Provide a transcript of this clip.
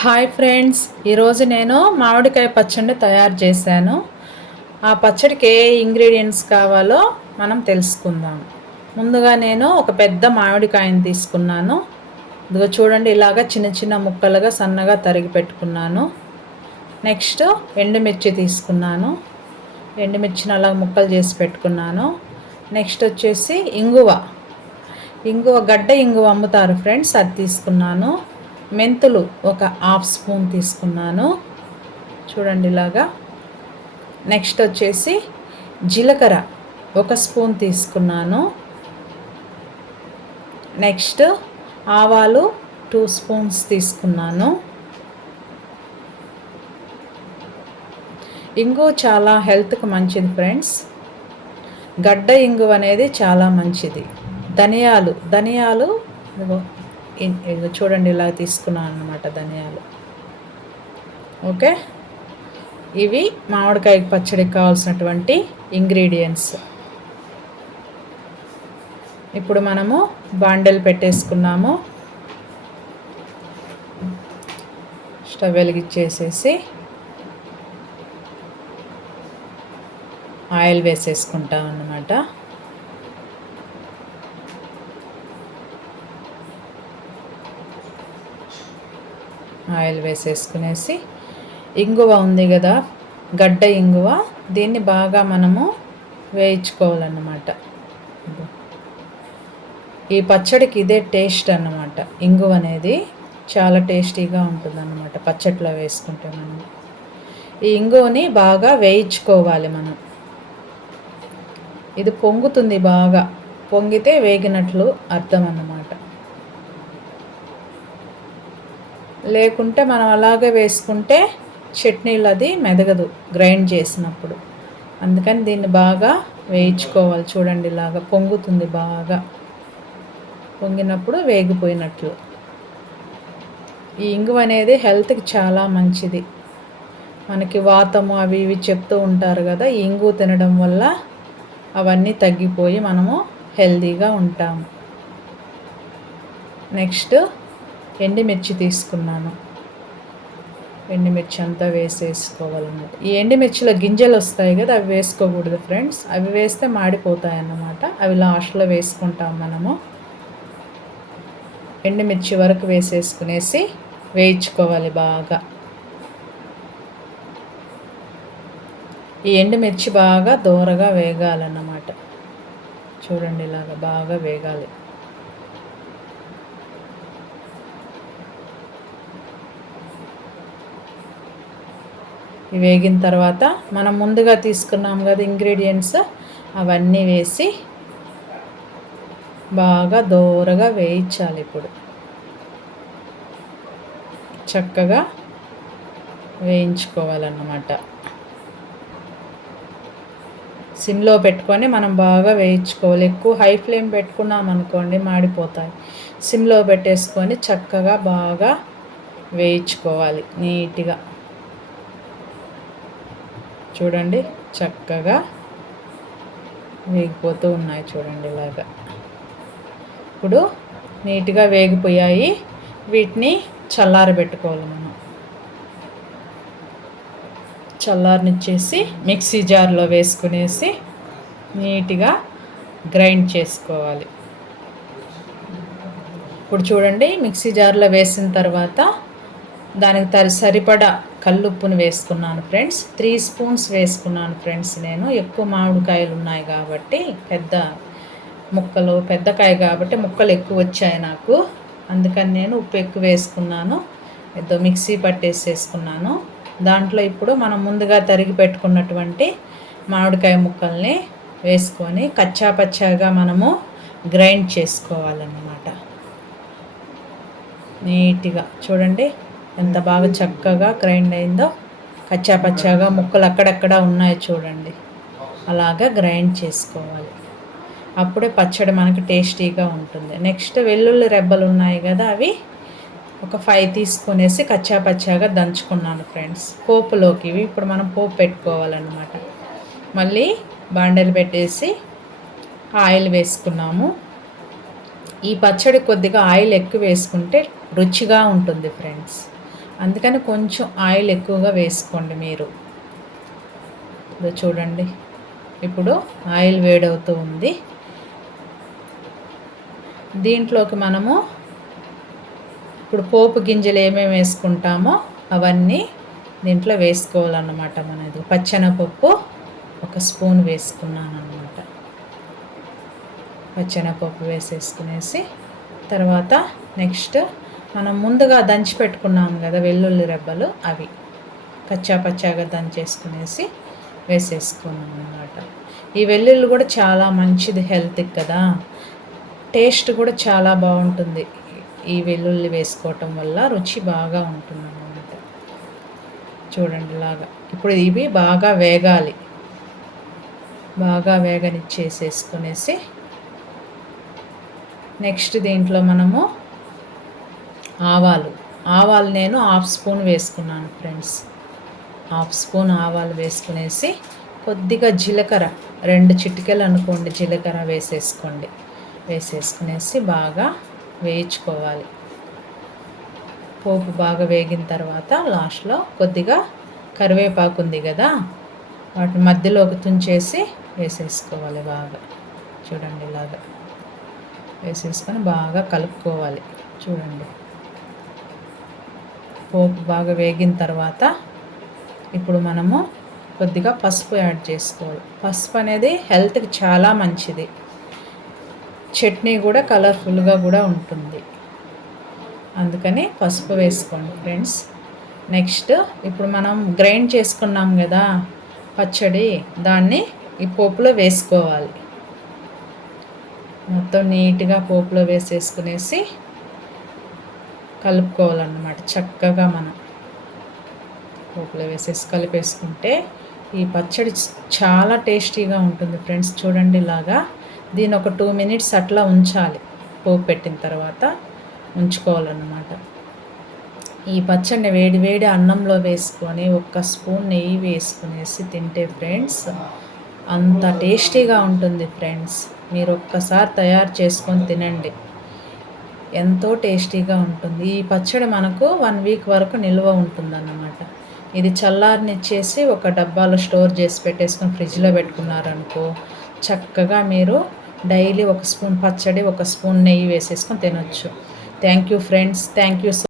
Hi friends ఈరోజు నేను మామిడికాయ పచ్చడి తయారు చేశాను. ఆ పచ్చడికి ఏ ఇంగ్రీడియంట్స్ కావాలో మనం తెలుసుకుందాం. ముందుగా నేను ఒక పెద్ద మామిడికాయని తీసుకున్నాను. ఇదిగో చూడండి ఇలాగ చిన్న చిన్న ముక్కలుగా సన్నగా తరిగి పెట్టుకున్నాను. నెక్స్ట్ ఎండుమిర్చి తీసుకున్నాను. ఎండుమిర్చిని అలా ముక్కలు చేసి పెట్టుకున్నాను. నెక్స్ట్ వచ్చేసి ఇంగువ. ఇంగువ గడ్డ ఇంగువ అమ్ముతారు ఫ్రెండ్స్ అది తీసుకున్నాను. మెంతులు ఒక హాఫ్ స్పూన్ తీసుకున్నాను. చూడండి ఇలాగా. నెక్స్ట్ వచ్చేసి జీలకర్ర ఒక స్పూన్ తీసుకున్నాను. నెక్స్ట్ ఆవాలు టూ స్పూన్స్ తీసుకున్నాను. ఇంగు చాలా హెల్త్కి మంచిది ఫ్రెండ్స్. గడ్డ ఇంగు అనేది చాలా మంచిది. ధనియాలు ధనియాలు చూడండి ఇలా తీసుకున్నాను అనమాట ధనియాలు. ఓకే? ఇవి మామిడికాయ పచ్చడికి కావాల్సినటువంటి ఇంగ్రీడియంట్స్. ఇప్పుడు మనము బాండెలు పెట్టేసుకున్నాము. స్టవ్ వెలిగించేసేసి ఆయిల్ వేసేసుకుంటాం అన్నమాట. ఆయిల్ వేసేసుకునేసి ఇంగువ ఉంది కదా గడ్డ ఇంగువ దీన్ని బాగా మనము వేయించుకోవాలన్నమాట. ఈ పచ్చడికి ఇదే టేస్ట్ అన్నమాట. ఇంగువ అనేది చాలా టేస్టీగా ఉంటుంది అన్నమాట పచ్చట్లో వేసుకుంటే మనం. ఈ ఇంగువని బాగా వేయించుకోవాలి మనం. ఇది పొంగుతుంది బాగా. పొంగితే వేగినట్లు అర్థం అన్నమాట లేకుంటే మనం అలాగే వేసుకుంటే చట్నీలు అది మెదగదు గ్రైండ్ చేసినప్పుడు. అందుకని దీన్ని బాగా వేయించుకోవాలి చూడండి ఇలాగా పొంగుతుంది బాగా. పొంగినప్పుడు వేగిపోయినట్లు. ఈ ఇంగువ అనేది హెల్త్కి చాలా మంచిది. మనకి వాతము అవి ఇవి చెప్తూ ఉంటారు కదా ఈ ఇంగు తినడం వల్ల అవన్నీ తగ్గిపోయి మనము హెల్తీగా ఉంటాము. నెక్స్ట్ ఎండిమిర్చి తీసుకున్నాను. ఎండుమిర్చి అంతా వేసేసుకోవాలన్నమాట. ఈ ఎండుమిర్చిలో గింజలు వస్తాయి కదా అవి వేసుకోకూడదు ఫ్రెండ్స్. అవి వేస్తే మాడిపోతాయి అన్నమాట అవి లాస్ట్లో వేసుకుంటాం మనము. ఎండుమిర్చి వరకు వేసేసుకునేసి వేయించుకోవాలి బాగా. ఈ ఎండుమిర్చి బాగా దూరగా వేగాలన్నమాట. చూడండి ఇలాగా బాగా వేగాలి. వేగిన తర్వాత మనం ముందుగా తీసుకున్నాం కదా ఇంగ్రీడియంట్స్ అవన్నీ వేసి బాగా దోరగా వేయించాలి ఇప్పుడు. చక్కగా వేయించుకోవాలన్నమాట. సిమ్లో పెట్టుకొని మనం బాగా వేయించుకోవాలి. ఎక్కువ హై ఫ్లేమ్ పెట్టుకున్నాం అనుకోండి మాడిపోతాయి. సిమ్లో పెట్టేసుకొని చక్కగా బాగా వేయించుకోవాలి నీట్గా. చూడండి చక్కగా వేగిపోతూ ఉన్నాయి చూడండి ఇలాగా. ఇప్పుడు నీట్గా వేగిపోయాయి. వీటిని చల్లారబెట్టుకోవాలి మనం. చల్లారనిచ్చేసి మిక్సీ జార్లో వేసుకునేసి నీట్గా గ్రైండ్ చేసుకోవాలి. ఇప్పుడు చూడండి మిక్సీ జార్లో వేసిన తర్వాత దానికి తరి సరిపడా కల్లుప్పును వేసుకున్నాను ఫ్రెండ్స్. త్రీ స్పూన్స్ వేసుకున్నాను ఫ్రెండ్స్ నేను. ఎక్కువ మామిడికాయలు ఉన్నాయి కాబట్టి పెద్ద ముక్కలు పెద్దకాయ కాబట్టి ముక్కలు ఎక్కువ వచ్చాయి నాకు. అందుకని నేను ఉప్పు ఎక్కువ వేసుకున్నాను. ఏదో మిక్సీ పట్టేసేసుకున్నాను. దాంట్లో ఇప్పుడు మనం ముందుగా తరిగి పెట్టుకున్నటువంటి మామిడికాయ ముక్కల్ని వేసుకొని కచ్చా పచ్చాగా మనము గ్రైండ్ చేసుకోవాలన్నమాట. నీట్గా. చూడండి. ఎంత బాగా చక్కగా గ్రైండ్ అయిందో కచ్చాపచ్చాగా ముక్కలు అక్కడక్కడ ఉన్నాయి చూడండి. అలాగా గ్రైండ్ చేసుకోవాలి. అప్పుడే పచ్చడి మనకి టేస్టీగా ఉంటుంది. నెక్స్ట్ వెల్లుల్లి రెబ్బలు ఉన్నాయి కదా అవి. ఒక ఫైవ్ తీసుకునేసి కచ్చా పచ్చాగా దంచుకున్నాను ఫ్రెండ్స్ పోపులోకి ఇవి. ఇప్పుడు మనం పోపు పెట్టుకోవాలన్నమాట. మళ్ళీ బాండలు పెట్టేసి ఆయిల్ వేసుకున్నాము. ఈ పచ్చడి కొద్దిగా ఆయిల్ ఎక్కువ వేసుకుంటే రుచిగా ఉంటుంది ఫ్రెండ్స్ అందుకని కొంచెం ఆయిల్ ఎక్కువగా వేసుకోండి మీరు. ఇది చూడండి. ఇప్పుడు ఆయిల్ వేడవుతూ ఉంది. దీంట్లోకి మనము ఇప్పుడు పోపు గింజలు ఏమేమి వేసుకుంటామో అవన్నీ దీంట్లో వేసుకోవాలన్నమాట మనది. పచ్చెనపప్పు ఒక స్పూన్ వేసుకున్నాను అనమాట పచ్చెనపప్పు వేసేసుకునేసి తర్వాత నెక్స్ట్ మనం ముందుగా దంచి పెట్టుకున్నాం కదా వెల్లుల్లి రెబ్బలు అవి కచ్చా పచ్చాగా దంచేసుకునేసి వేసేసుకున్నాం అనమాట ఈ వెల్లుల్లి కూడా చాలా మంచిది హెల్త్కి కదా. టేస్ట్ కూడా చాలా బాగుంటుంది. ఈ వెల్లుల్లి వేసుకోవటం వల్ల రుచి బాగా ఉంటుంది అన్నమాట చూడండి లాగా ఇప్పుడు ఇవి బాగా వేగాలి. బాగా వేగనిచ్చేసేసుకునేసి నెక్స్ట్ దీంట్లో మనము ఆవాలు. ఆవాలు నేను హాఫ్ స్పూన్ వేసుకున్నాను ఫ్రెండ్స్. హాఫ్ స్పూన్ ఆవాలు వేసుకునేసి కొద్దిగా జీలకర్ర రెండు చిటికెలు అనుకోండి జీలకర్ర వేసేసుకోండి. వేసేసుకునేసి బాగా వేయించుకోవాలి. పోపు బాగా వేగిన తర్వాత లాస్ట్లో కొద్దిగా కరివేపాకు ఉంది కదా వాటిని మధ్యలోకి తుంచేసి వేసేసుకోవాలి బాగా. చూడండి ఇలాగా. వేసేసుకొని బాగా కలుపుకోవాలి. చూడండి. పోపు బాగా వేగిన తర్వాత ఇప్పుడు మనము కొద్దిగా పసుపు యాడ్ చేసుకోవాలి. పసుపు అనేది హెల్త్కి చాలా మంచిది. చట్నీ కూడా కలర్ఫుల్గా కూడా ఉంటుంది. అందుకని పసుపు వేసుకోండి ఫ్రెండ్స్. నెక్స్ట్ ఇప్పుడు మనం గ్రైండ్ చేసుకున్నాం కదా పచ్చడి దాన్ని ఈ పోపులో వేసుకోవాలి. మొత్తం నీట్గా పోపులో వేసేసుకునేసి కలుపుకోవాలన్నమాట చక్కగా మనం. పోపులో వేసేసి కలిపేసుకుంటే ఈ పచ్చడి చాలా టేస్టీగా ఉంటుంది ఫ్రెండ్స్. చూడండి ఇలాగా. దీని ఒక టూ మినిట్స్ అట్లా ఉంచాలి. పోపు పెట్టిన తర్వాత ఉంచుకోవాలన్నమాట. ఈ పచ్చడిని వేడి వేడి అన్నంలో వేసుకొని ఒక్క స్పూన్ నెయ్యి వేసుకునేసి తింటే ఫ్రెండ్స్ అంత టేస్టీగా ఉంటుంది ఫ్రెండ్స్. మీరు ఒక్కసారి తయారు చేసుకొని తినండి. ఎంతో టేస్టీగా ఉంటుంది. ఈ పచ్చడి మనకు వన్ వీక్ వరకు నిల్వ ఉంటుందన్నమాట. ఇది చల్లారనిచ్చేసి ఒక డబ్బాలో స్టోర్ చేసి పెట్టేసుకొని ఫ్రిడ్జ్లో పెట్టుకున్నారనుకో చక్కగా మీరు డైలీ ఒక స్పూన్ పచ్చడి ఒక స్పూన్ నెయ్యి వేసేసుకొని తినొచ్చు. Thank you friends. Thank you so